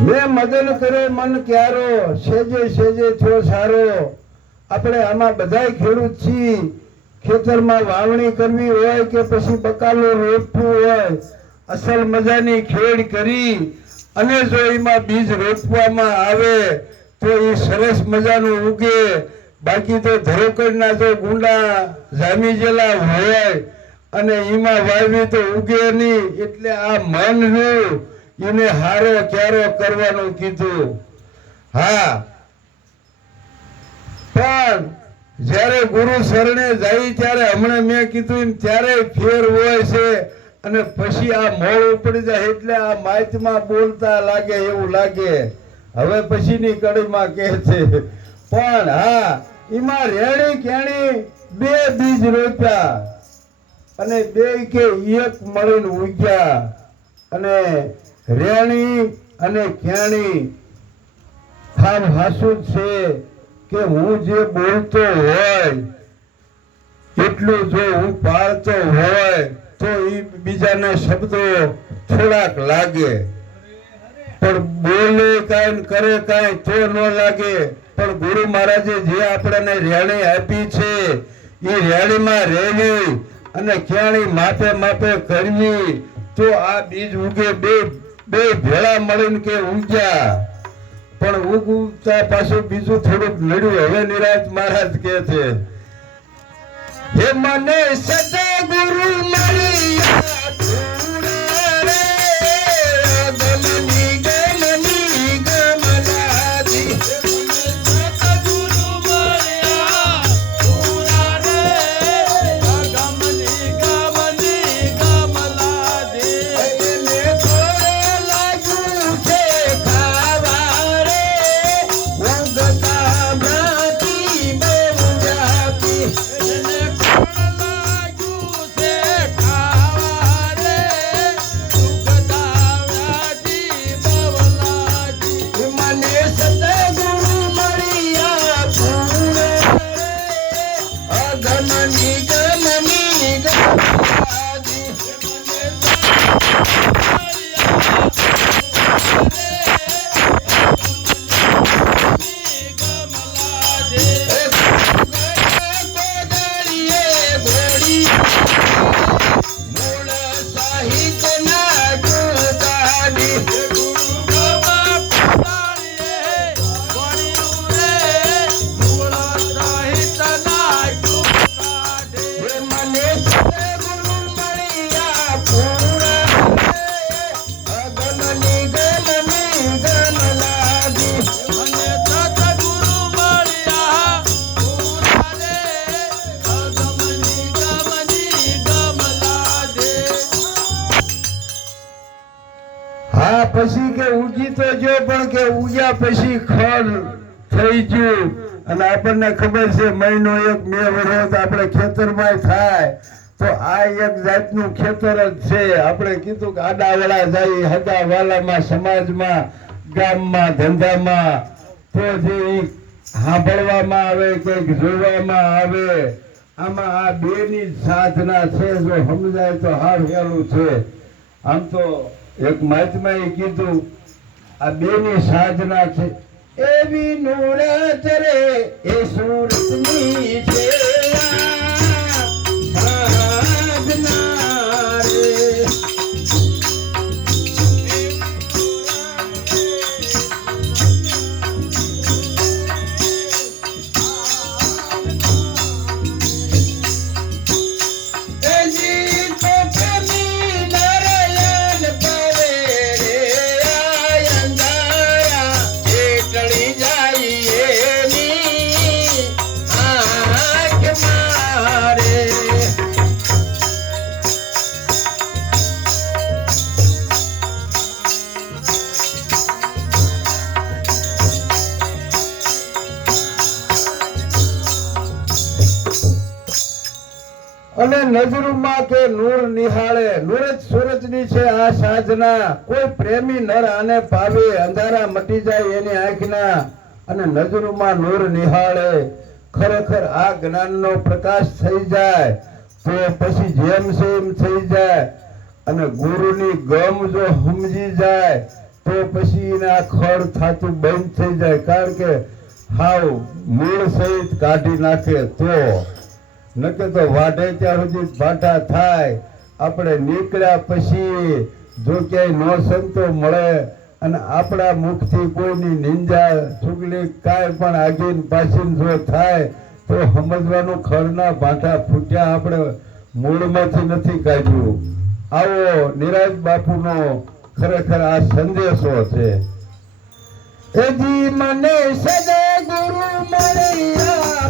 મદન કરે, મન ક્યારો, સેજે સેજે થયો સારો. આપણે આમાં બધાય ખેડૂત છીએ. ખેતરમાં વાવણી કરવી હોય કે પછી બકાલો રોપવું હોય, અસલ મજાની ખેડ કરી અને જો એમાં બીજ રોપવામાં આવે, તો એ સરસ મજાનું ઉગે. બાકી તો ધરોકડના જો ગુંડા જામી ગયેલા હોય અને એમાં વાવી તો ઉગે નહીં, એટલે આ મન રહ્યું એને હારો ક્યારો કરવાનું કીધું? હા. પણ જ્યારે ગુરુ શરણે જાય ત્યારે હમણાં મેં કીધું ત્યારે ફેર હોય છે અને પછી આ મોળ ઉપડી જાય એટલે આ માઇકમાં બોલતા લાગે એવું લાગે. હવે પછીની કડીમાં કહે છે, પણ હા, એમાં રેણી કેણી બે બીજ રોપ્યા અને બે કે એક મળીને ઉગ્યા અને રેણી અને ક્યાણી થામ હાસું છે કે હું જે બોલતો હોય, એટલું જો હું પાળતો હોય, તો એ બીજાના શબ્દો થોડાક લાગે. પણ બોલે કાંઈ કરે કાંઈ તો ન લાગે. પણ ગુરુ મહારાજે જે આપણને રેણી આપી છે એ રેણીમાં રહેવી અને ક્યાંય માપે માપે કરવી, તો આ બીજ ઉગે બે બે ભેળા મળીને કે ઉગ્યા પણ ઉગતા પાછું બીજું થોડુંક નડ્યું. હવે નિરાજ મહારાજ કે છે હે મને સદા ગુરુ ધૂળા પછી કે ઉજી તો જો પણ કે ઉજા પછી ખડ થઈ ગયું. અને આપણને ખબર છે, મહિનો એક બે વર્ષ આપણે ખેતરમાં થાય. તો આ એક જાતનું ખેતર જ છે. આપણે કીધું કે આડાવાળા જાય હદા વાલામાં, સમાજમાં, ગામમાં, ધંધામાં. તો જે સાંભળવામાં આવે, કંઈક જોવામાં આવે, આમાં આ બેની સાધના છે જો સમજાય તો હાર હેલું છે. આમ તો એક મહાત્માએ કીધું, આ બેની સાધના છે. એવી નૂરત ચરે એ સુરતની છે અને નજરમાં કે નૂર નિહાળે. નૂર જ સુરતની છે આ સાધના. કોઈ પ્રેમી નર આને પાવે, અંધારા મટી જાય એની આંખના અને નજરમાં નૂર નિહાળે. ખરેખર આ જ્ઞાનનો પ્રકાશ થઈ જાય તો પછી જેમ એમ થઈ જાય. અને ગુરુની ગમ જો સમજી જાય તો પછી એને આ ખડ થાતું બંધ થઈ જાય. કારણ કે હાવ મૂળ સહિત કાઢી નાખે તો નકે તો વાઢે ત્યાં સુધી ભાટા થાય. આપણે નીકળ્યા પછી જો ક્યાંય ન સંતો મળે અને આપણા મુખથી કોઈની નિંદા ચુગલી કાંઈ પણ આગીન પાછીન જો થાય, તો સમજવાનું ખરના ભાંટા ફૂટ્યા આપણે મૂળમાંથી નથી કાઢ્યું. આવો નિરાજ બાપુનો ખરેખર આ સંદેશો છે. એજી મને સદગુરુ મળ્યા